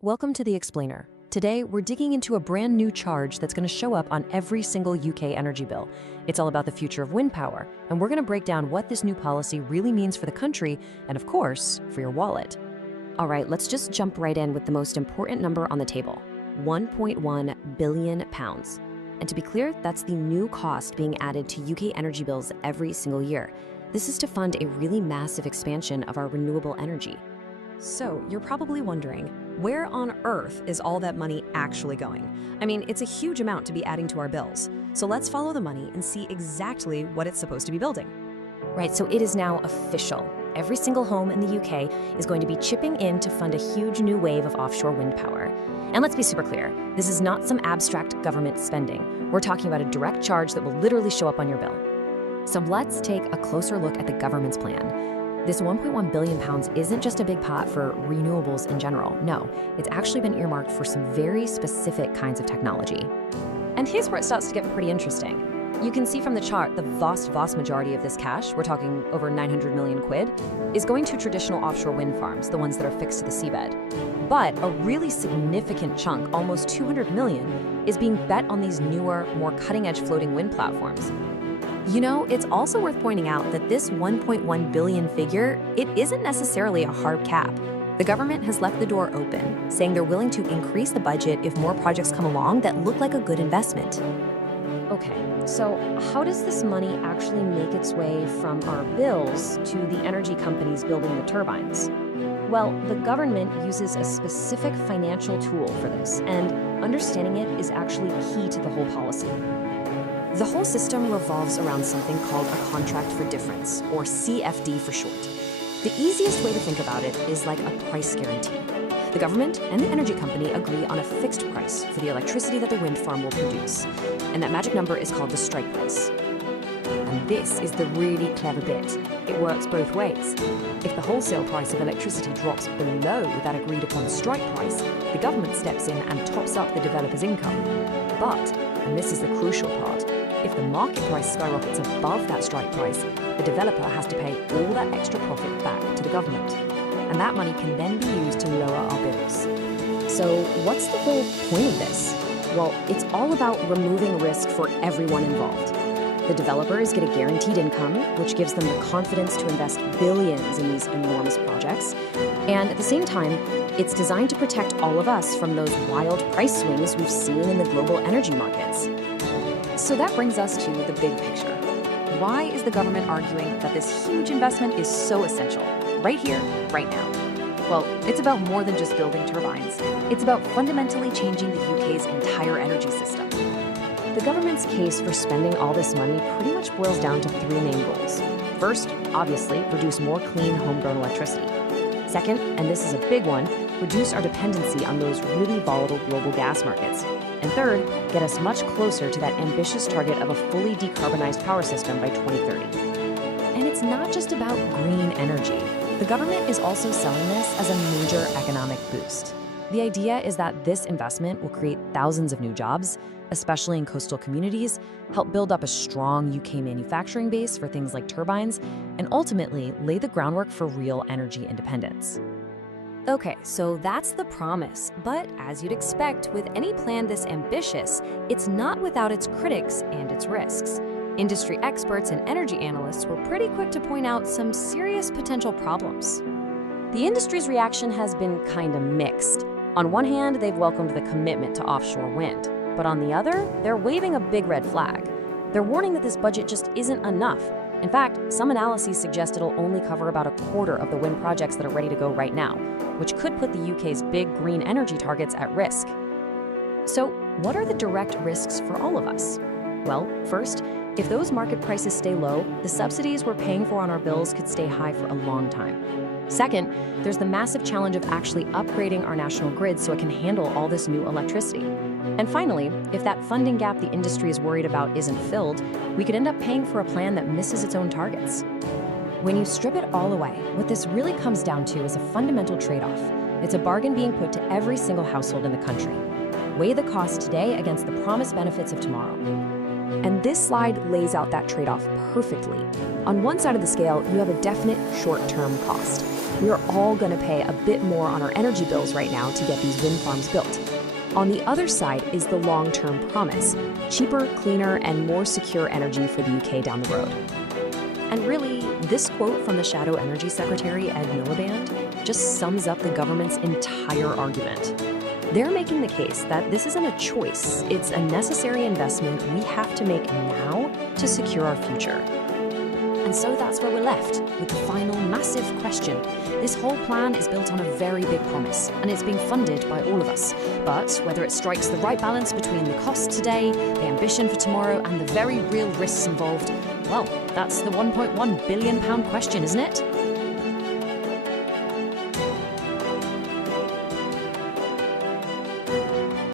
Welcome to The Explainer. Today, we're digging into a brand new charge that's going to show up on every single UK energy bill. It's all about the future of wind power, and we're going to break down what this new policy really means for the country and, of course, for your wallet. All right, let's just jump right in with the most important number on the table, £1.1 billion. And to be clear, that's the new cost being added to UK energy bills every single year. This is to fund a really massive expansion of our renewable energy. So, you're probably wondering, where on earth is all that money actually going? I mean, it's a huge amount to be adding to our bills. So let's follow the money and see exactly what it's supposed to be building. Right, so it is now official. Every single home in the UK is going to be chipping in to fund a huge new wave of offshore wind power. And let's be super clear, this is not some abstract government spending. We're talking about a direct charge that will literally show up on your bill. So let's take a closer look at the government's plan. This £1.1 billion isn't just a big pot for renewables in general. No, it's actually been earmarked for some very specific kinds of technology. And here's where it starts to get pretty interesting. You can see from the chart the vast majority of this cash, we're talking over 900 million quid, is going to traditional offshore wind farms, the ones that are fixed to the seabed. But a really significant chunk, almost 200 million, is being bet on these newer, more cutting-edge floating wind platforms. You know, it's also worth pointing out that this 1.1 billion figure, it isn't necessarily a hard cap. The government has left the door open, saying they're willing to increase the budget if more projects come along that look like a good investment. Okay, so how does this money actually make its way from our bills to the energy companies building the turbines? Well, the government uses a specific financial tool for this, and understanding it is actually key to the whole policy. The whole system revolves around something called a contract for difference, or CFD for short. The easiest way to think about it is like a price guarantee. The government and the energy company agree on a fixed price for the electricity that the wind farm will produce, and that magic number is called the strike price. And this is the really clever bit. It works both ways. If the wholesale price of electricity drops below that agreed upon strike price, the government steps in and tops up the developer's income. But, and this is the crucial part, if the market price skyrockets above that strike price, the developer has to pay all that extra profit back to the government. And that money can then be used to lower our bills. So what's the whole point of this? Well, it's all about removing risk for everyone involved. The developers get a guaranteed income, which gives them the confidence to invest billions in these enormous projects. And at the same time, it's designed to protect all of us from those wild price swings we've seen in the global energy markets. So that brings us to the big picture. Why is the government arguing that this huge investment is so essential, right here, right now? Well, it's about more than just building turbines. It's about fundamentally changing the UK's entire energy system. The government's case for spending all this money pretty much boils down to three main goals. First, obviously, produce more clean homegrown electricity. Second, and this is a big one, reduce our dependency on those really volatile global gas markets. And third, get us much closer to that ambitious target of a fully decarbonized power system by 2030. And it's not just about green energy. The government is also selling this as a major economic boost. The idea is that this investment will create thousands of new jobs, especially in coastal communities, help build up a strong UK manufacturing base for things like turbines, and ultimately lay the groundwork for real energy independence. Okay, so that's the promise, but as you'd expect with any plan this ambitious, it's not without its critics and its risks. Industry experts and energy analysts were pretty quick to point out some serious potential problems. The industry's reaction has been kinda mixed. On one hand, they've welcomed the commitment to offshore wind, but on the other, they're waving a big red flag. They're warning that this budget just isn't enough. In fact, some analyses suggest it'll only cover about a quarter of the wind projects that are ready to go right now, which could put the UK's big green energy targets at risk. So, what are the direct risks for all of us? Well, first, if those market prices stay low, the subsidies we're paying for on our bills could stay high for a long time. Second, there's the massive challenge of actually upgrading our national grid so it can handle all this new electricity. And finally, if that funding gap the industry is worried about isn't filled, we could end up paying for a plan that misses its own targets. When you strip it all away, what this really comes down to is a fundamental trade-off. It's a bargain being put to every single household in the country. Weigh the cost today against the promised benefits of tomorrow. And this slide lays out that trade-off perfectly. On one side of the scale, you have a definite short-term cost. We're all going to pay a bit more on our energy bills right now to get these wind farms built. On the other side is the long-term promise: cheaper, cleaner, and more secure energy for the UK down the road. And really, this quote from the Shadow Energy Secretary, Ed Miliband, just sums up the government's entire argument. They're making the case that this isn't a choice, it's a necessary investment we have to make now to secure our future. And so that's where we're left, with the final massive question. This whole plan is built on a very big promise, and it's being funded by all of us. But whether it strikes the right balance between the cost today, the ambition for tomorrow, and the very real risks involved, well, that's the £1.1 billion question, isn't it?